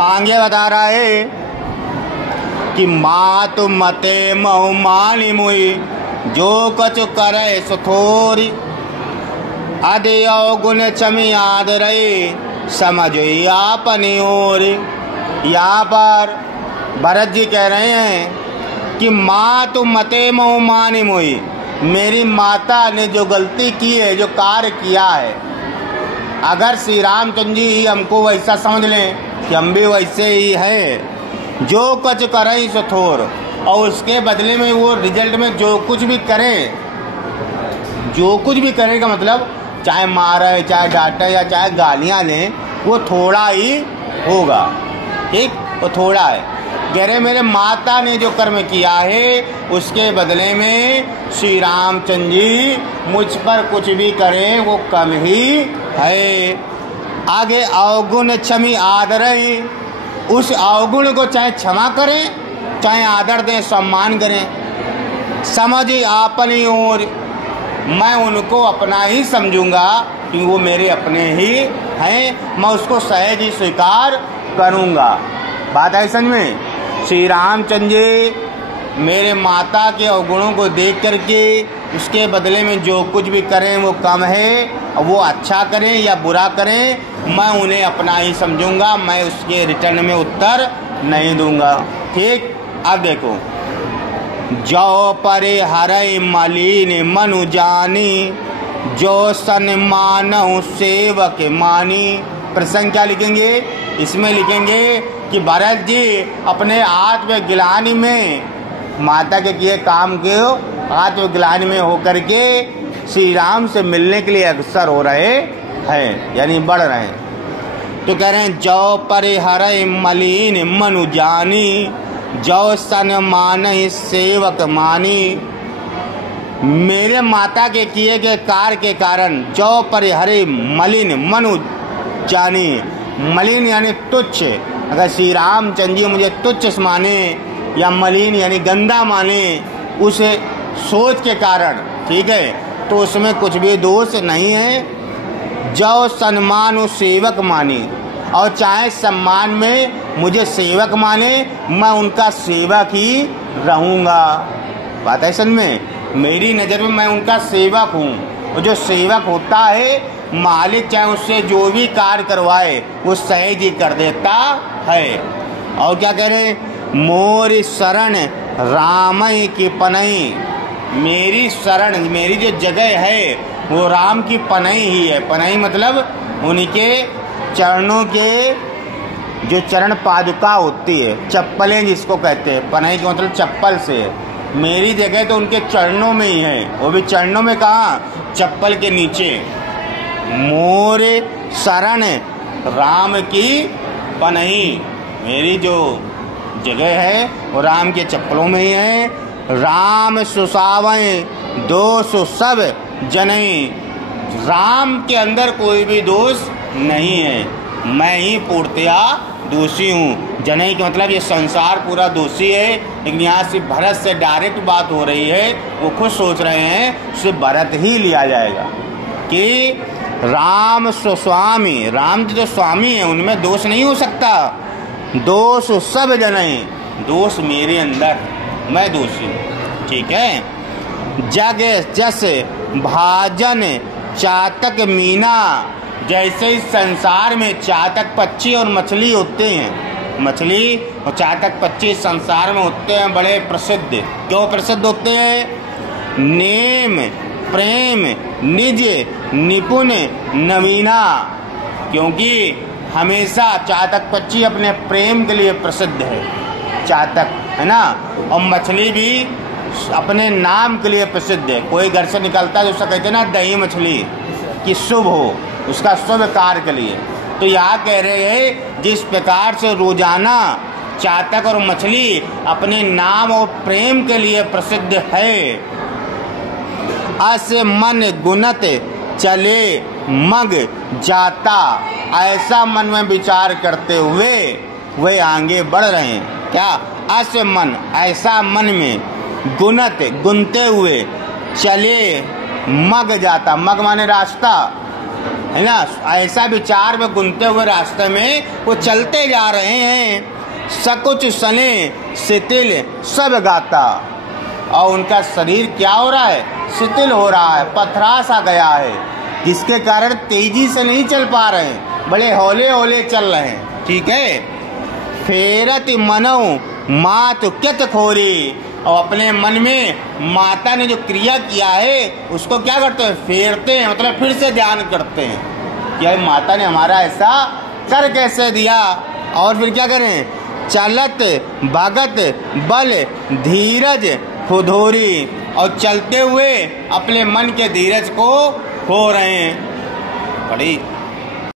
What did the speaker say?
आगे बता रहा है कि मात मते महु मानी मुई जो कछ करे सुथोरी आदि अवगुण चमी याद रहे समझ अपनी ओर। यहाँ पर भरत जी कह रहे हैं कि मात मते महु मानी मुई, मेरी माता ने जो गलती की है, जो कार्य किया है, अगर श्री रामचंद्र जी हमको वैसा समझ लें कि हम भी वैसे ही हैं, जो कुछ करें सो थोर, और उसके बदले में वो रिजल्ट में जो कुछ भी करें, जो कुछ भी करें का मतलब चाहे मारे, चाहे डांटे या चाहे गालियाँ लें, वो थोड़ा ही होगा। ठीक, वो थोड़ा है। कह रहे मेरे माता ने जो कर्म किया है उसके बदले में श्री रामचंद्र जी मुझ पर कुछ भी करें वो कम ही है। आगे अवगुण क्षमी आदर, उस अवगुण को चाहे क्षमा करें, चाहे आदर दें, सम्मान करें। समझ अपनी ओर, मैं उनको अपना ही समझूंगा कि वो मेरे अपने ही हैं, मैं उसको सहज ही स्वीकार करूंगा। बात है समझ में। श्री रामचंद्र जी मेरे माता के अवगुणों को देख करके उसके बदले में जो कुछ भी करें वो कम है, वो अच्छा करें या बुरा करें, मैं उन्हें अपना ही समझूंगा, मैं उसके रिटर्न में उत्तर नहीं दूंगा। ठीक, अब देखो, जो परे हरे मलिन मनु जानी, जो सन्मान सेवक मानी। प्रसंग क्या लिखेंगे इसमें? लिखेंगे कि भरत जी अपने आत्मग्लानि में, माता के किए काम के आत्मग्लानि में होकर के श्री राम से मिलने के लिए अग्रसर हो रहे हैं, यानी बढ़ रहे हैं। तो कह रहे हैं जो परिहर मलिन मनु जानी, जो सन्मान सेवक मानी। मेरे माता के किए गए कार्य के कारण जो परिहरे मलिन मनु जानी, मलिन यानी तुच्छ, अगर श्री रामचंद्र जी मुझे तुच्छ माने या मलिन यानी गंदा माने, उस सोच के कारण, ठीक है, तो उसमें कुछ भी दोष नहीं है। जो सम्मान सेवक माने, और चाहे सम्मान में मुझे सेवक माने, मैं उनका सेवक ही रहूँगा। बात है समझ में। मेरी नज़र में मैं उनका सेवक हूँ, और जो सेवक होता है मालिक चाहे उससे जो भी कार्य करवाए वो सहज ही कर देता है। और क्या कह रहे? मोरी शरण रामई की पनई, मेरी शरण, मेरी जो जगह है वो राम की पनई ही है। पनई मतलब उनके चरणों के जो चरण पादुका होती है, चप्पलें जिसको कहते हैं, पनई का मतलब चप्पल से। मेरी जगह तो उनके चरणों में ही है, वो भी चरणों में कहाँ? चप्पल के नीचे। मोरे शरण राम की पनही, मेरी जो जगह है वो राम के चप्पलों में ही है। राम सुसावें दोष सब जनई, राम के अंदर कोई भी दोष नहीं है, मैं ही पूर्णतया दोषी हूँ। जनई का मतलब ये संसार पूरा दोषी है। लेकिन यहाँ से भरत से डायरेक्ट बात हो रही है, वो खुद सोच रहे हैं सिर्फ भरत ही लिया जाएगा कि राम स्वस्वामी, राम जो स्वामी है उनमें दोष नहीं हो सकता। दोष सब जनई, दोष मेरे अंदर, मैं दोषी हूँ। ठीक है। जग जस भाजन चातक मीना, जैसे इस संसार में चातक पक्षी और मछली होते हैं, मछली और चातक पक्षी संसार में होते हैं बड़े प्रसिद्ध। क्यों प्रसिद्ध होते हैं? नेम प्रेम निज निपुण नवीना, क्योंकि हमेशा चातक पक्षी अपने प्रेम के लिए प्रसिद्ध है, चातक है ना, और मछली भी अपने नाम के लिए प्रसिद्ध है। कोई घर से निकलता है तो उसका कहते हैं ना दही मछली, कि शुभ हो, उसका शुभ कार्य के लिए। तो यहाँ कह रहे हैं जिस प्रकार से रोजाना चातक और मछली अपने नाम और प्रेम के लिए प्रसिद्ध है, अस मन गुणत चले मग जाता, ऐसा मन में विचार करते हुए वे आगे बढ़ रहे हैं। क्या? अस मन, ऐसा मन में, गुणत गुनते हुए, चले मग जाता, मग माने रास्ता, है ना, ऐसा विचार में गुनते हुए रास्ते में वो चलते जा रहे हैं। सकुच सने शिथिल सब गाता, और उनका शरीर क्या हो रहा है, शिथिल हो रहा है, पथरा सा गया है, जिसके कारण तेजी से नहीं चल पा रहे हैं, बड़े हौले हौले चल रहे हैं। ठीक है। फेरत मनो मात क्यत खोरी, और अपने मन में माता ने जो क्रिया किया है उसको क्या करते हैं, फेरते हैं, मतलब फिर से ध्यान करते हैं कि माता ने हमारा ऐसा कर कैसे दिया। और फिर क्या करें, चलत भगत बल धीरज खुधोरी, और चलते हुए अपने मन के धीरज को खो रहे हैं। बड़ी